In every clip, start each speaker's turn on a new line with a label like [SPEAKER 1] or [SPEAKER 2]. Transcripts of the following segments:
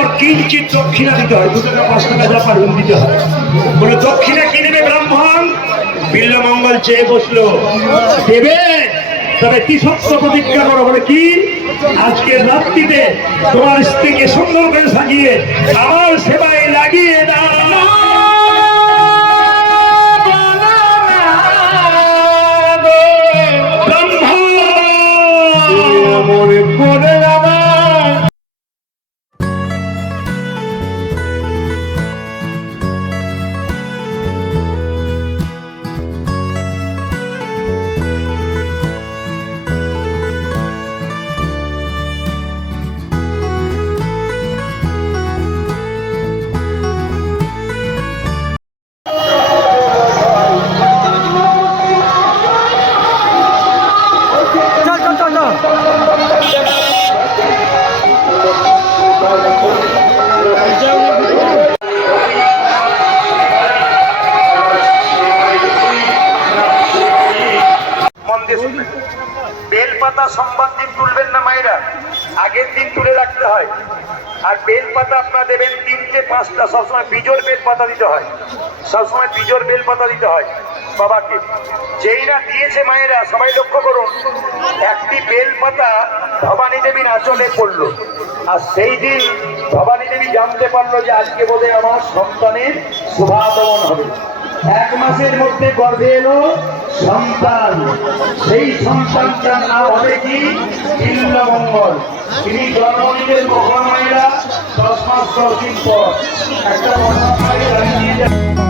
[SPEAKER 1] পর কিঞ্চিত দক্ষিণা দিতে হয়। দু টাকা পাঁচ টাকা ব্যাপার দিতে হয়। বলে, দক্ষিণা কি নেবে ব্রাহ্মণ? বিল্লমঙ্গল চেয়ে বসল। দেবে? তবে কি সত্য প্রতিজ্ঞা করো, বলে, কি? আজকে রাত্রিতে তোমার স্ত্রীকে সুন্দর করে সাজিয়ে আমার সেবায় দিয়ে শুনবেন। বেলপাতা সোমবার দিন তুলবেন না মায়েরা আগের দিন তুলে রাখতে হয়। আর বেলপাতা আপনারা দেবেন তিনটে, পাঁচটা, সবসময় বিজোর বেলপাতা দিতে হয়। সবসময় বিজোর বেলপাতা দিতে হয় বাবাকে। যেই না দিয়েছে মায়েরা, সবাই লক্ষ্য করুন, একটি বেলপাতা ভবানী দেবীর আঁচলে পড়ল। আর সেই দিন ভবানী দেবী জানতে পারল যে আজকে বোধহয় আমার সন্তানের শুভাগমন হবে। এক মাসের মধ্যে গর্ভে এলো সন্তান। সেই সন্তানটার নাম হবে কি? ইন্দ্রমঙ্গল তিনি নিলেন মহামায়েরা দশ মাস দশ দিন পর। একটা মহামায়ে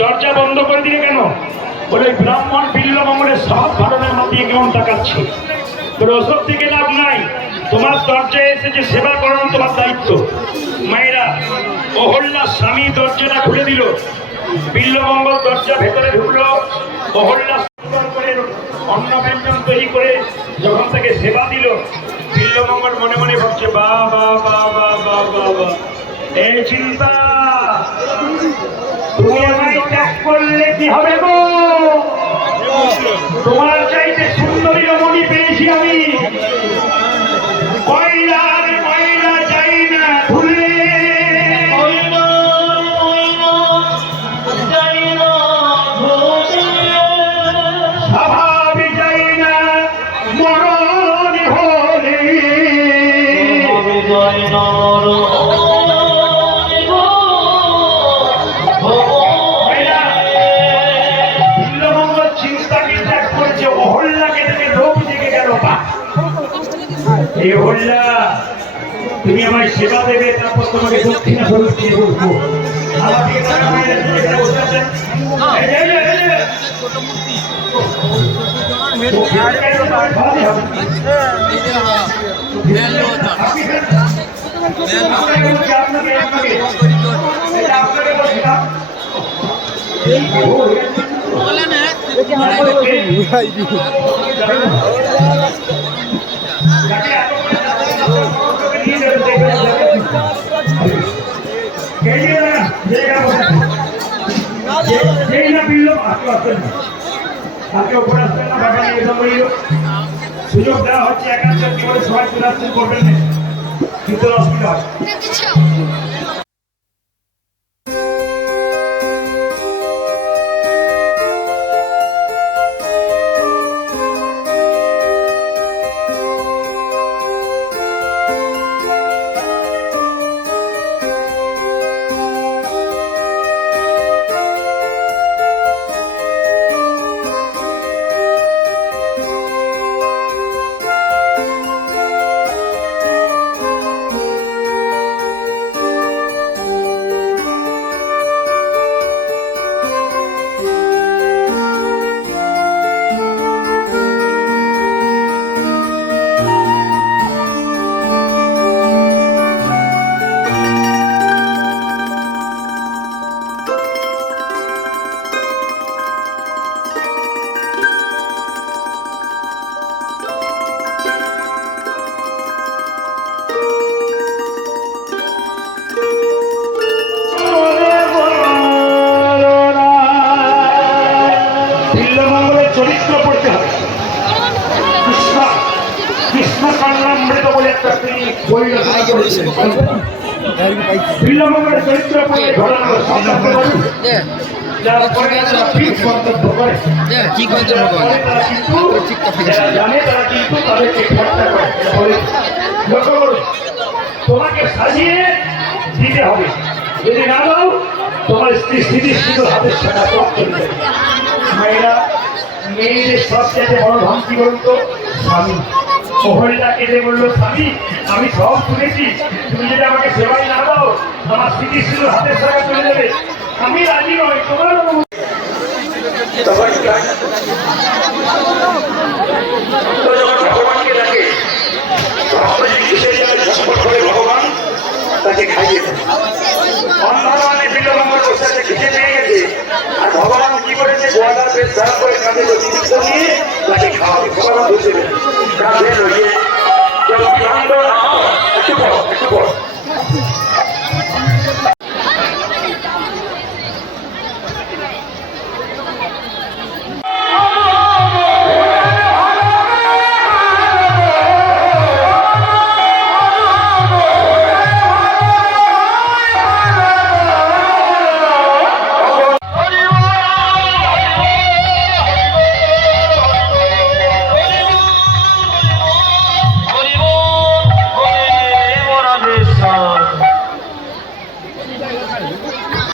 [SPEAKER 1] দরজা বন্ধ লাভ নাই। তোমার দরজায় এসে যে সেবা করানো তোমার দায়িত্ব। মায়েরা অহল্যার স্বামী দরজাটা খুলে দিল। বিল্লমঙ্গল দরজা ভেতরে ঢুকলো। করে অন্ন ব্যঞ্জন তৈরি করে যখন তাকে সেবা দিল, বিল্লমঙ্গল মনে মনে ভাবছে, বা বা বা বা বা বা বা। চিন্তা তুমি আমায় ত্যাগ করলে কি হবে গো? তোমার চাইতে সুন্দরী রমণী পেয়েছি আমি। এই অহল্যা তুমি আমার সেবা দেবে তারপর তোমাকে দক্ষিণা স্বরূপ দিয়ে বলব। আমার যাব সুযোগ দেওয়া হচ্ছে একান্ত করে সবাই চলে আসছেন করবেন কিন্তু অসুবিধা হয়। চরিত্র পড়তে হবে। কৃষ্ণ কৃষ্ণ কর্ণামৃত বলে একটা তিনি বই রচনা করেছেন চরিত্র পড়ে ঘটনা যারা তারা ঠিক মন্তব্য করে।
[SPEAKER 2] কি করছে ভগবান
[SPEAKER 1] পরে তারা জানে তারা কিন্তু তাদেরকে ঠাট্টা করে। লক্ষ্য করুন তোমাকে সাজিয়ে দিতে হবে। যদি না দাও তোমার স্ত্রী স্থিতিস্থিত হাতের সাথে মেয়েরা মেয়েদের সবচেয়ে বড় ধমকি কি বলুন তো। স্বামী মহল্লাকে কেটে বলল, স্বামী, আমি সব শুনেছি। তুমি যদি আমাকে সেবাই না দাও, আমার স্মৃতিশীল হাতের সাথে চলে যাবে। আমি রাজি নই, তোমার তখন ধারণ করে কাঁধে গতিবিদ্ধ নিয়ে তাকে খাওয়াবে। ভগবান বুঝে দেবে কাঁধে রইয়ে